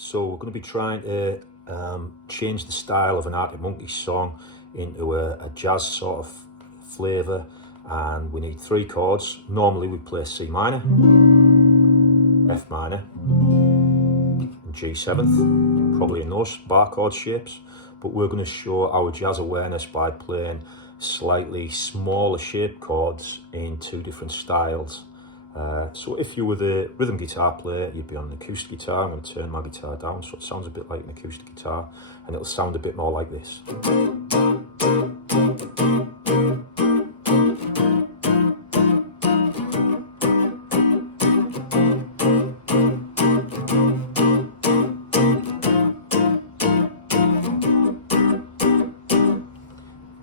So we're going to be trying to change the style of an Arctic Monkeys song into a jazz sort of flavour, and we need 3 chords. Normally we play C minor, F minor and G7th, probably in those bar chord shapes, but we're going to show our jazz awareness by playing slightly smaller shape chords in 2 different styles. So if you were the rhythm guitar player, you'd be on an acoustic guitar. I'm going to turn my guitar down so it sounds a bit like an acoustic guitar, and it'll sound a bit more like this.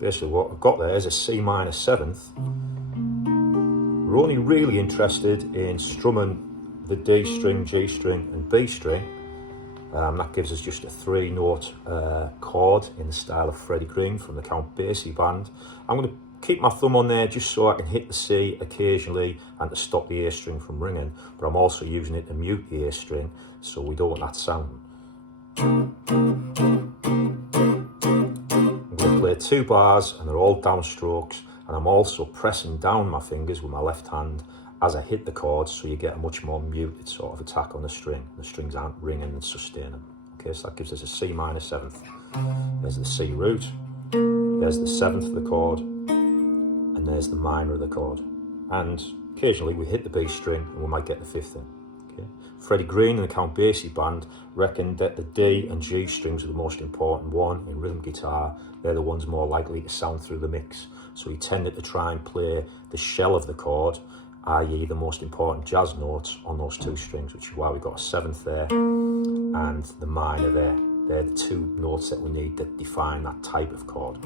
Basically what I've got there is a C minor 7th. We're only really interested in strumming the D string, G string and B string. That gives us just a 3-note chord in the style of Freddie Green from the Count Basie band. I'm going to keep my thumb on there just so I can hit the C occasionally and to stop the A string from ringing, but I'm also using it to mute the A string so we don't want that sound. I'm going to play 2 bars and they're all downstrokes, and I'm also pressing down my fingers with my left hand as I hit the chords, so you get a much more muted sort of attack on the string. The strings aren't ringing and sustaining. Okay, so that gives us a C minor 7th. There's the C root, there's the 7th of the chord, and there's the minor of the chord. And occasionally we hit the B string and we might get the 5th in. Okay. Freddie Green and the Count Basie band reckoned that the D and G strings are the most important one in rhythm guitar. They're the ones more likely to sound through the mix. So he tended to try and play the shell of the chord, i.e. the most important jazz notes on those 2 strings, which is why we've got a 7th there and the minor there. They're the 2 notes that we need that define that type of chord.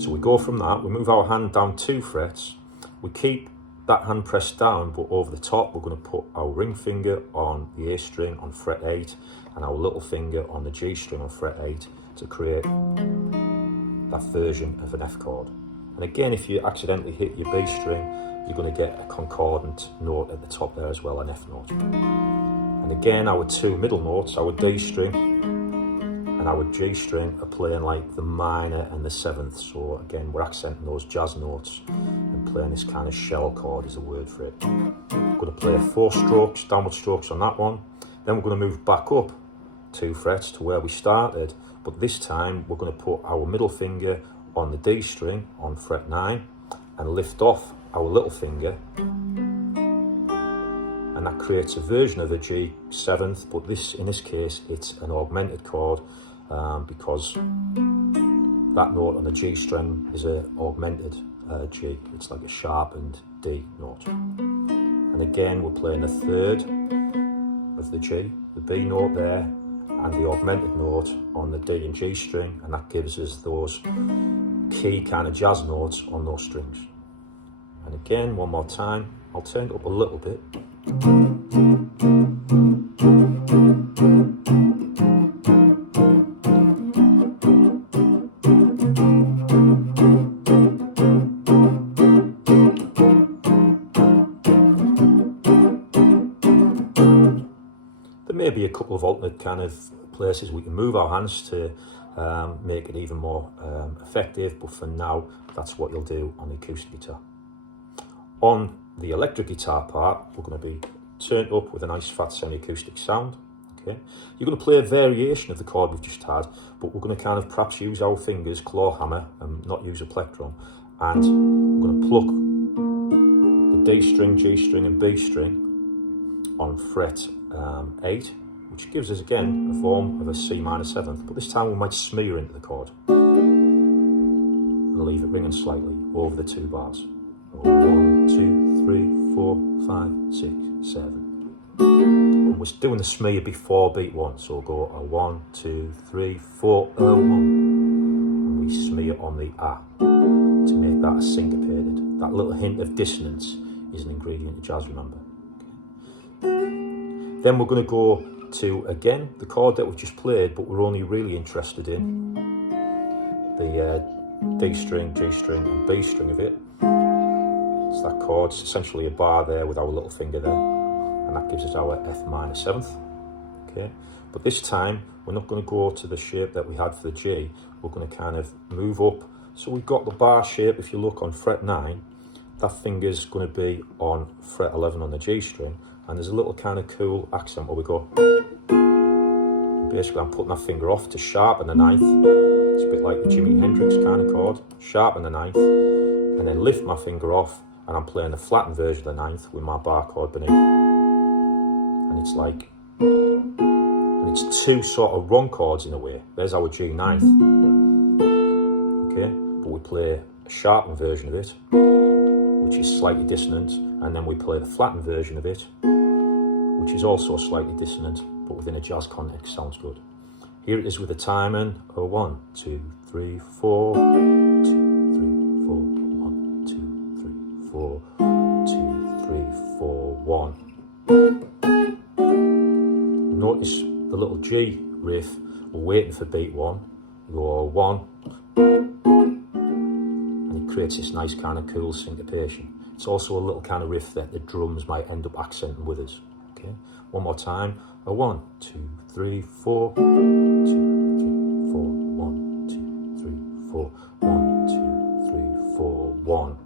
So we go from that, we move our hand down 2 frets, we keep that hand pressed down, but over the top we're going to put our ring finger on the A string on fret 8 and our little finger on the G string on fret 8 to create that version of an F chord. And again, if you accidentally hit your B string, you're going to get a concordant note at the top there as well, an F note. And again, our 2 middle notes, our D string and our G string, are playing like the minor and the 7th. So again, we're accenting those jazz notes and playing this kind of shell chord is the word for it. We're going to play 4 strokes, downward strokes on that one. Then we're going to move back up 2 frets to where we started, but this time we're going to put our middle finger on the D string on fret 9 and lift off our little finger, and that creates a version of a G 7th, but in this case it's an augmented chord because that note on the G string is an augmented G. It's like a sharpened D note. And again we're playing a 3rd of the G, the B note there, and the augmented note on the D and G string, and that gives us those key kind of jazz notes on those strings. And again, one more time, I'll turn it up a little bit. There may be a couple of alternate kind of places we can move our hands to make it even more effective, but for now that's what you'll do on the acoustic guitar. On the electric guitar part, we're going to be turned up with a nice fat semi-acoustic sound. Okay, you're going to play a variation of the chord we've just had, but we're going to kind of perhaps use our fingers, claw hammer, and not use a plectrum, and we're going to pluck the D string, G string and B string on fret 8, which gives us again a form of a C minor 7th, but this time we might smear into the chord and leave it ringing slightly over the 2 bars. 1, 2, 3, 4, 5, 6, 7. And we're doing the smear before beat 1, so we'll go a 1, 2, 3, 4, 1, and we smear on the A to make that a syncopated. That little hint of dissonance is an ingredient of jazz, remember. Okay. Then we're going to go to, again, the chord that we've just played, but we're only really interested in the D string, G string and B string of it. It's that chord, it's essentially a bar there with our little finger there, and that gives us our F minor 7th. okay? But this time, we're not going to go to the shape that we had for the G. We're going to kind of move up. So we've got the bar shape. If you look on fret 9, that finger's going to be on fret 11 on the G string, and there's a little kind of cool accent where we go. Basically, I'm putting that finger off to sharpen the 9th. It's a bit like the Jimi Hendrix kind of chord. Sharpen the 9th, and then lift my finger off, and I'm playing the flattened version of the 9th with my bar chord beneath. And it's like, and it's two sort of wrong chords in a way. There's our G 9th, okay? But we play a sharpened version of it, which is slightly dissonant, and then we play the flattened version of it, which is also slightly dissonant, but within a jazz context sounds good. Here it is with the timing. 1, 2, 3, 4, 2, 3, 4, 1, 2, 3, 4, 2, 3, 4, 1. Notice the little G riff. We're waiting for beat 1. We go 1, and it creates this nice kind of cool syncopation. It's also a little kind of riff that the drums might end up accenting with us. Okay, one more time. 1, 2, 3, 4, 2, 3, 4, 1, 2, 3, 4, 1, 2, 3, 4, 1.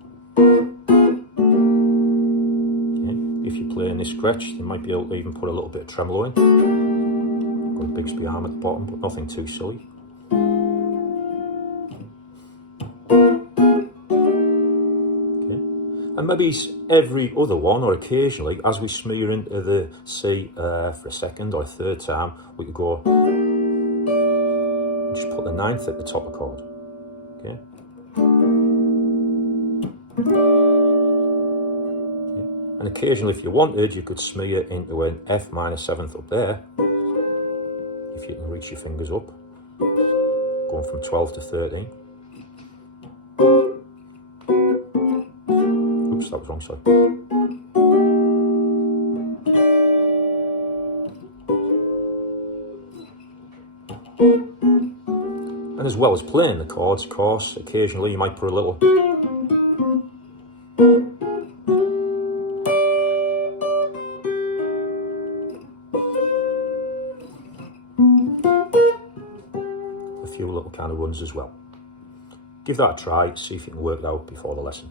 Okay. If you're playing this scratch, you might be able to even put a little bit of tremolo in. Got a Bigsby arm at the bottom, but nothing too silly. And maybe every other one, or occasionally, as we smear into the C for a second or a third time, we could go and just put the 9th at the top of the chord. Okay? And occasionally, if you wanted, you could smear into an F minor 7th up there, if you can reach your fingers up, going from 12 to 13. Oops, that was wrong side. And as well as playing the chords, of course, occasionally you might put a little kind of runs as well. Give that a try, see if you can work it out before the lesson.